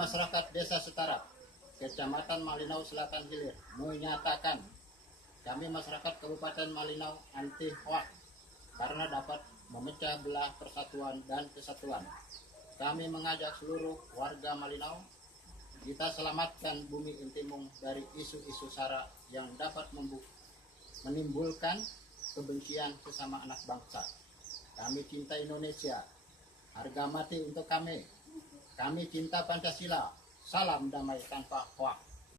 masyarakat Desa Setarap, Kecamatan Malinau Selatan Hilir, menyatakan kami masyarakat Kabupaten Malinau anti hoak karena dapat memecah belah persatuan dan kesatuan. Kami mengajak seluruh warga Malinau, kita selamatkan bumi Intimung dari isu-isu sara yang dapat menimbulkan kebencian sesama anak bangsa. Kami cinta Indonesia, harga mati untuk kami. Kami cinta Pancasila, salam damai tanpa hoak.